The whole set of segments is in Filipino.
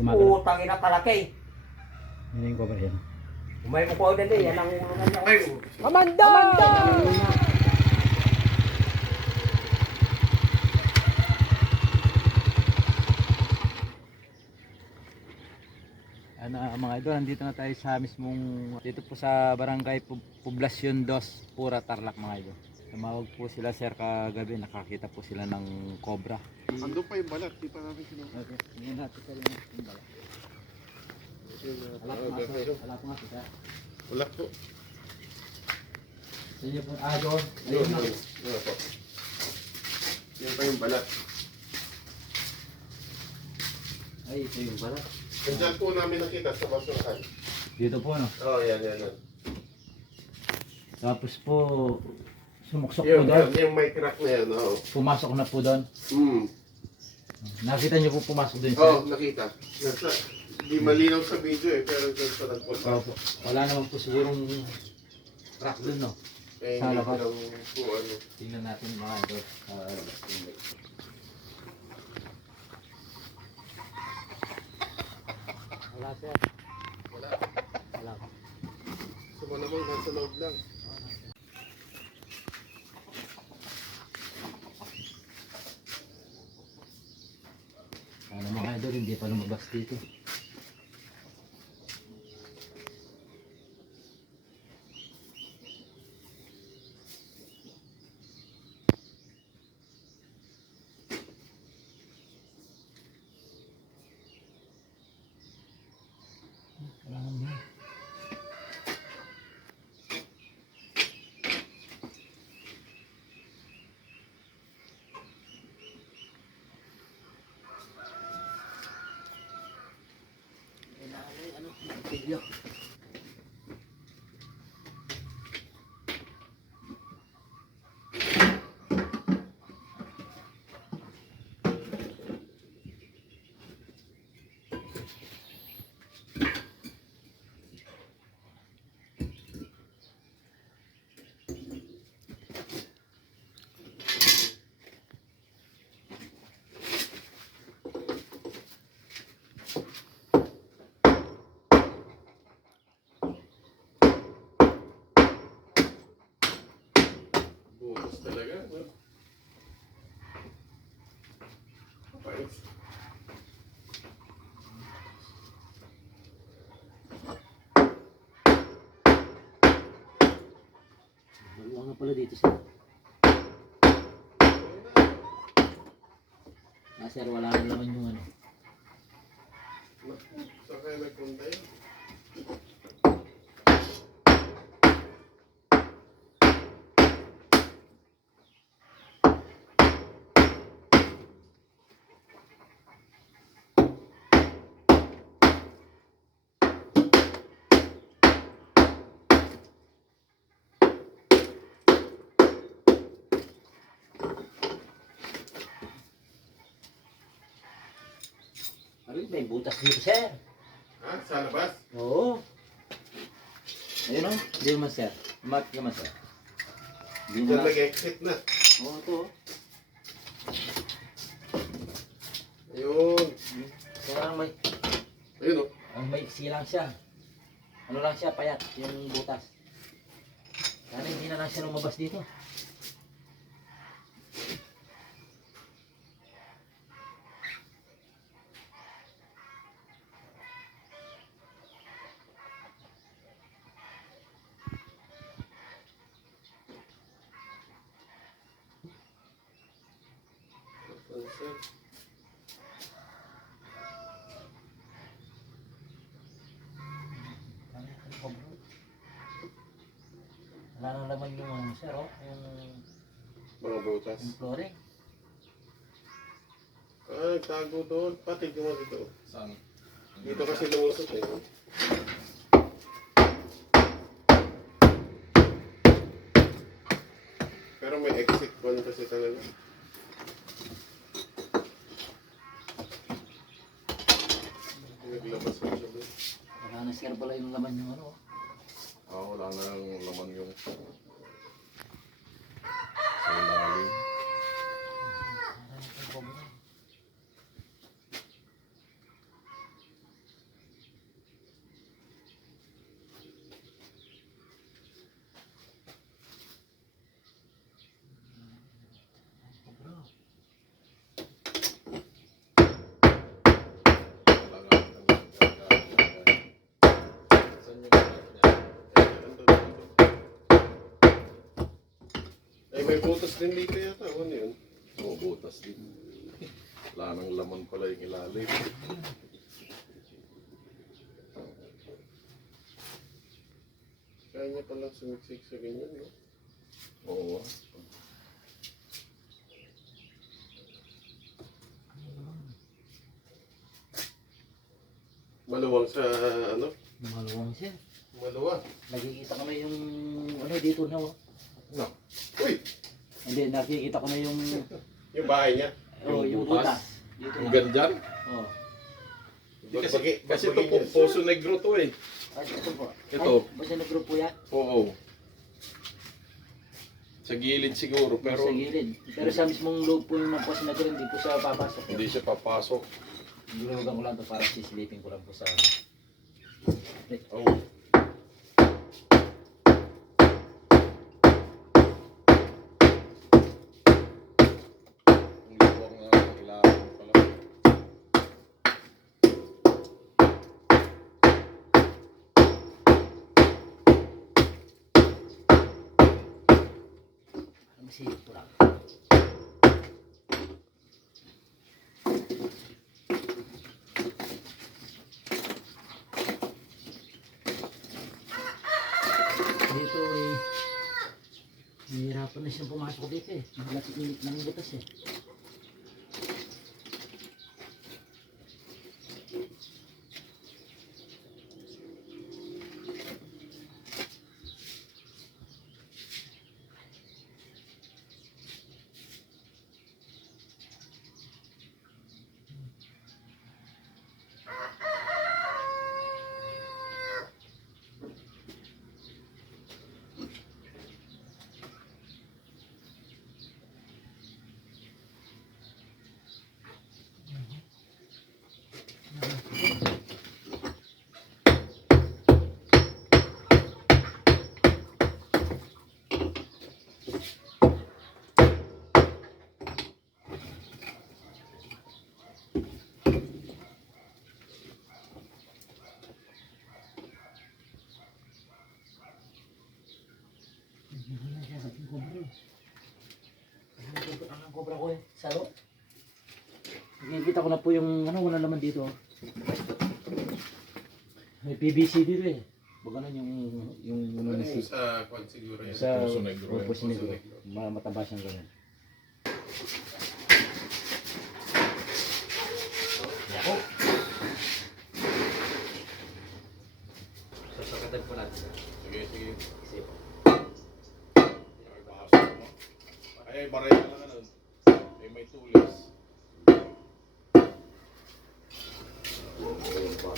Gumagalaw. Utang ina palaki. Yan yung cover yan. Umay mo ko dali, yan ang ulo niya. Ay, Amanda! Ano, mga idol, nandito na tayo sa mismong dito po sa Barangay Poblacion 2, Pura, Tarlac, mga idol. Tumawag po sila sir kagabi, nakakita po sila ng cobra. ando pa yung balat, di pa namin sinuha. Okay, tingnan natin sir yung bala. Wala po nga sir. Wala po. Sa inyo po, doon. Yun, Ayun na. yun po. Yan pa yung balat. Ay, ito yung bala. Diyan po namin nakita sa basurahan. Dito po, no? Oo, yan. Tapos po, sumuksok po Yun, doon. yung may crack na yan, oo. Pumasok na po doon. Nakita niyo po pumasok doon sir? Oo, nakita. Di malinaw sa video pero dyan sa nagpunta. Opo. Wala naman po sigurong crack doon, no? Eh, Sa hindi ko labas. lang po ano. Tingnan natin mga idol. Wala sir. Wala. Wala. Suma naman, nasa loob lang. Sana mga idol, hindi pa lumabas dito. Wala naman. Video. Butas talaga, no? Kapais. Wala nga pala dito sir. Sir, wala na naman yung ano. Saan kayo nagpunta yun? Ay, may butas dito sir. Ha? Sa labas? Oo. Ayun o. Hindi naman sir. Mark naman sir. Hindi Diyan naman. nag-exit na. Oo, ito o. Ayun. Kaya lang may, Ayun, oh. may silang siya. Ano lang siya, payat. Yung butas. Sana hindi na lang siya lumabas dito. Wala nang laman yung ano sir o. Mga butas. Yung flooring. Ah, nagtago doon. Patig mo dito. Saan? Dito kasi lumusot eh. Pero may exit one kasi talaga. Naglabas na siya doon. Wala na sir pala yung laman yung ano. Wala na yung laman yung sa ilalim. may butas din dito yata. Ano yun? Oo, butas din. Wala nang laman pala yung ilalim. Kaya niya palang sumiksik sa ganyan, no? Oo. Maluwang sa ano? Maluwang siya. Maluwang. Nakikita ko na yung ano dito na oh. No. Uy! Hindi, nakikita ko na yung Yung bahay niya. yung butas. Dito Yung na. gandyan? Oh. Kasi ito po, Poso Negro to eh. Ay, ito po. Ito. Ay, basta nagrupo yan. Oo. Sa gilid siguro, pero Sa gilid. Pero sa mismong loob po yung Poso Negro, hindi po siya papasok. hindi siya papasok. Lulugan ko lang to para sisilipin ko lang po sa... Oo. Ang luwang na ilalim pala. Ang silip ko lang. Dito eh, nahihirapan na siyang pumasok dito eh. Malapit ng butas eh. Ang cobra ko eh, salo. Nakikita ko na po yung ano, wala naman dito. May PVC dito eh. Baga nun yung ano na si... Sa kwan siguro yan. Sa Poso Negro yan. Poso Negro. Mataba siyang ganun. Yako! Sasakatan po natin. Sige, sige. Kasi po. Ay, pasok mo. Ay, baray na lang ano. Ay, may tulis. Ayun pa.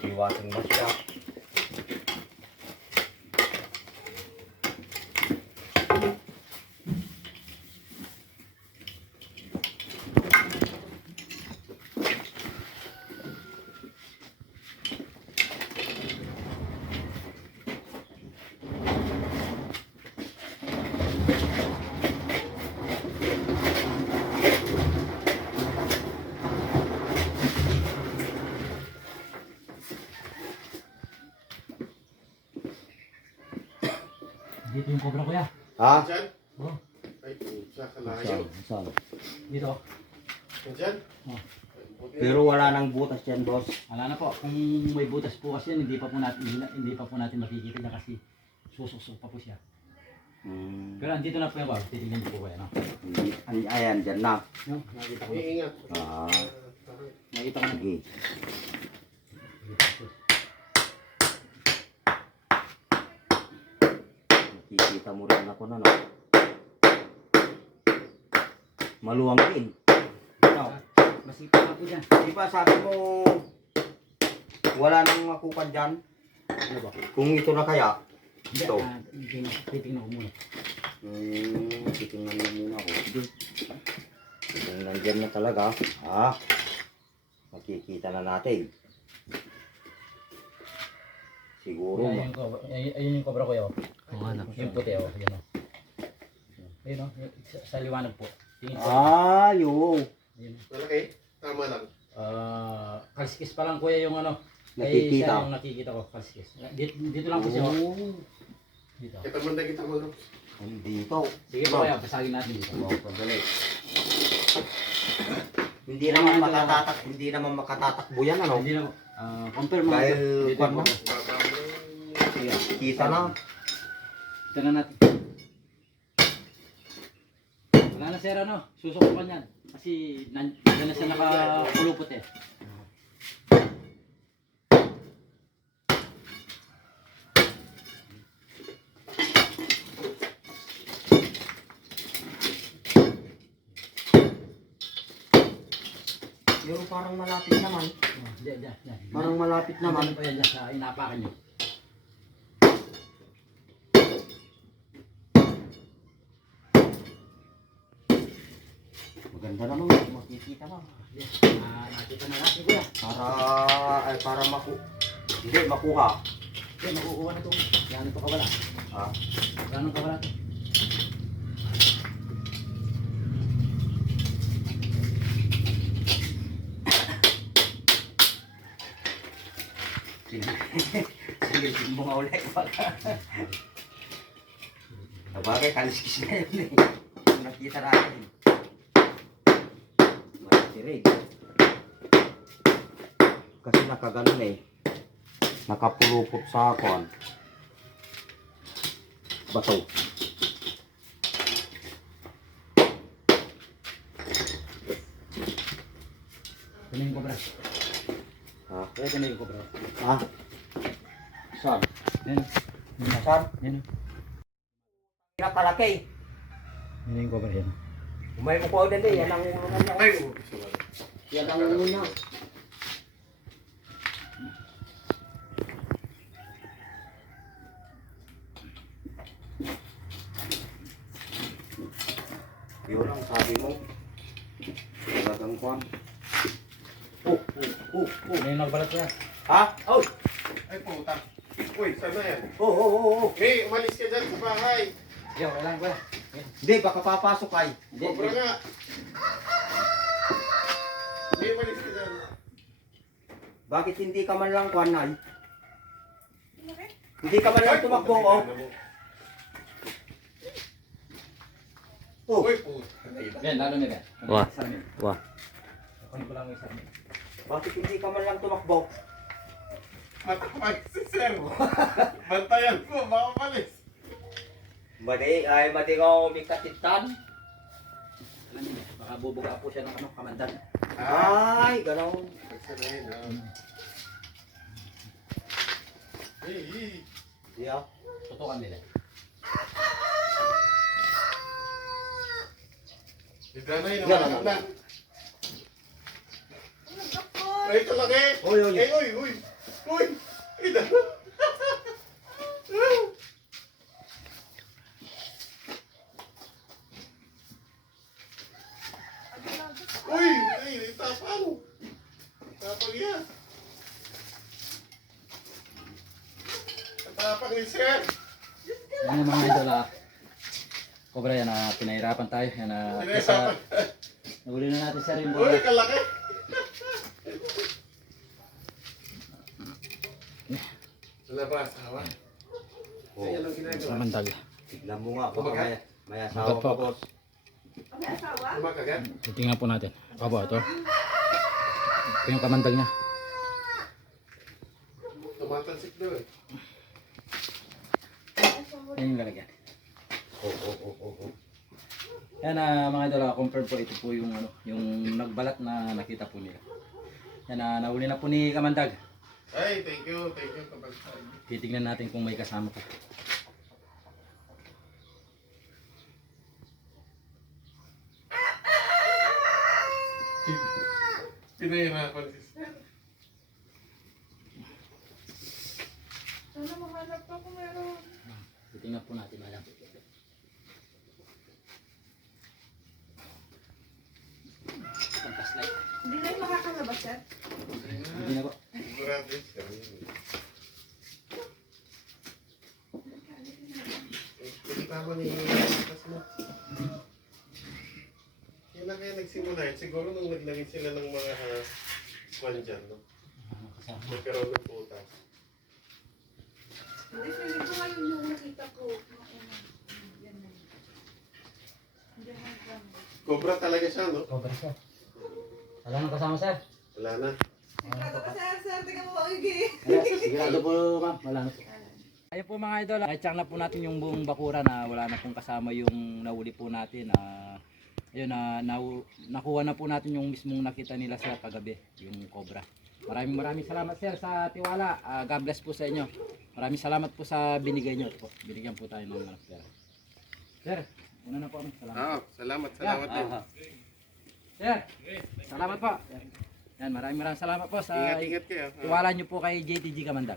Iwasan mo siya. Dito yung cobra kuya. Ha? Diyan? Oh, Ay, pucha, kalayo. Saan? dito. Diyan? Oh. Pero wala nang butas yan, boss. Wala na po. Kung may butas po kasi yan, hindi pa po natin makikita niya kasi susok pa po siya. Pero andito na po yung wag. Titignan niyo po kayo, no? Ayan, dyan na. No? Nakita ko. Iingat. Ah, Nakita ko na. sige. Nakikita mo rin ako na, no? Maluwang din. No? Masipag na po dyan. Di ba sabi mo, wala nang makukan dyan? Ano ba? Kung ito na kaya? Hindi, Ito. titignan ko muna. Titingnan mo muna ako. Sige. Titingnan dyan na talaga. Ah, makikita na natin. Siguro. Ayun yung cobra ko yun. Yung puti, oh. Yun, oh. Ayun, oh. Sa liwanag po. Tingin ko. Ah, yun. Ayun. Malaki? Tama lang. Kalskis pa lang kuya yung ano. Nakikita. Siya yung nakikita ko, kalskis. Dito lang po siya. Oh. Oh, Dito. Kita mo. dito. Sige po kaya, pasagin natin dito. Oh, pagdali. Hindi naman makatatakbo yan, ano? Hindi na po. Compare mo. Dahil, Dito kwan po. na. Baba mo. Sige. Kita na. Ito na natin. Wala na sir ano, susukupan yan. Kasi nandiyan na siya nakakulupot eh. Pero parang malapit naman. Diyan. Parang malapit naman. Naman po yan dyan sa inapakan nyo. Maganda naman. Makikita na. Nakita na natin kuya. Para hindi, makuha. Yan, makukuha na itong. Yan ito kawala. Ah, Ganong kawala ito. sige, bunga ulit. Sabagay, kaliskis na yun eh. Nakita natin. Malaki. Kasi nakaganon eh. Nakapulupot sa akon. Bato. Ito na yung kobra. Ha? Ito na yung kobra. Ha? Saan? Yan. Saan? Yan. Kalaki. Yan yung kobra yan. Umay mo ko dali, yan ang ulo niya. Ay, Yan ang ulo niya. Yun ang sabi mo. Talagang kwan. Ano yung nagbalat ko yan? Ha? Oh! ay puta. Uy, saan na yan? Oh. Hey, umalis ka dyan sa bahay. Sige, okay lang kuya. Hindi, baka papasok ay. Cobra nga. Hey, umalis ka dyan. Bakit hindi ka man lang kwan ay? Hindi ka man lang tumakbo, oh. Oh. Uy, puta. Yan, lalo na yan. Wah. Salamin. Wah. Kunin ko lang yung salamin. Bakit hindi ka man lang tumakbo? Matakay si Sir. Bantayan ko, baka umalis. Madi ka umikatitan. Alam niyo, baka bubuga po siya ng ano, kamandan. Ay, gano'n. Nagsanayin, ha? Hey. Yeah. Tutukan nila. Idanay, Yan, naman na. Ay, kalaki. Uy. Ay, uy. Idanay. Uy, ay, tapang. Tapang yan. Tapang ni Sir. Yan yung mga idol Cobra yan na pinahirapan tayo. Yan na Pinahirapan. nahuli na natin sa rin. Uy, kalaki. Wala ba asawa? Ay, anong ginagawa? Kamandag. Tignan mo nga, baka Kumakain. may asawa Ba't pa, po? boss. Kumakagat? Titingnan po natin. Opo, ito. Ito yung kamandag niya. Tumatansik daw eh. Yan yung lalagyan. Oh. Yan mga idol, confirm po ito po yung yung nagbalat na nakita po nila. Yan nahuli na po ni Kamandag. Ay, thank you kapag Titingnan natin kung may kasama pa. pinahirapan si Sir. Titingnan po natin alam. Pampas light. Hindi na yung makakalabas yan. Hindi na po. Sigurado yun, Sir. Pagkatama ni Lucas mo. Yan na kaya nagsimula yun. Siguro nung naglagay sila ng mga kwan dyan, no? Nagkaroon ng putas. Hindi, feeling ko ngayon yung nakita ko. Yan na. Hindi na yung Cobra talaga siya, no? Cover sir. Wala nang kasama sir. Wala na. sigurado ka, sir, tingnan mo maigi. Sigurado po ma'am, wala na po. Ayun po mga idol, i-check na po natin yung buong bakura na wala na pong kasama yung nahuli po natin. Ayun, nakuha na po natin yung mismong nakita nila sir kagabi, yung cobra. Maraming salamat sir sa tiwala. God bless po sa inyo. Maraming salamat po sa binigay nyo po. Binigyan po tayo ng pera. Sir, una na po kami. Salamat. Salamat din. Sir, salamat po. Yan, maraming salamat po sa Ingat kayo. tiwala nyo po kay JTG Kamandag.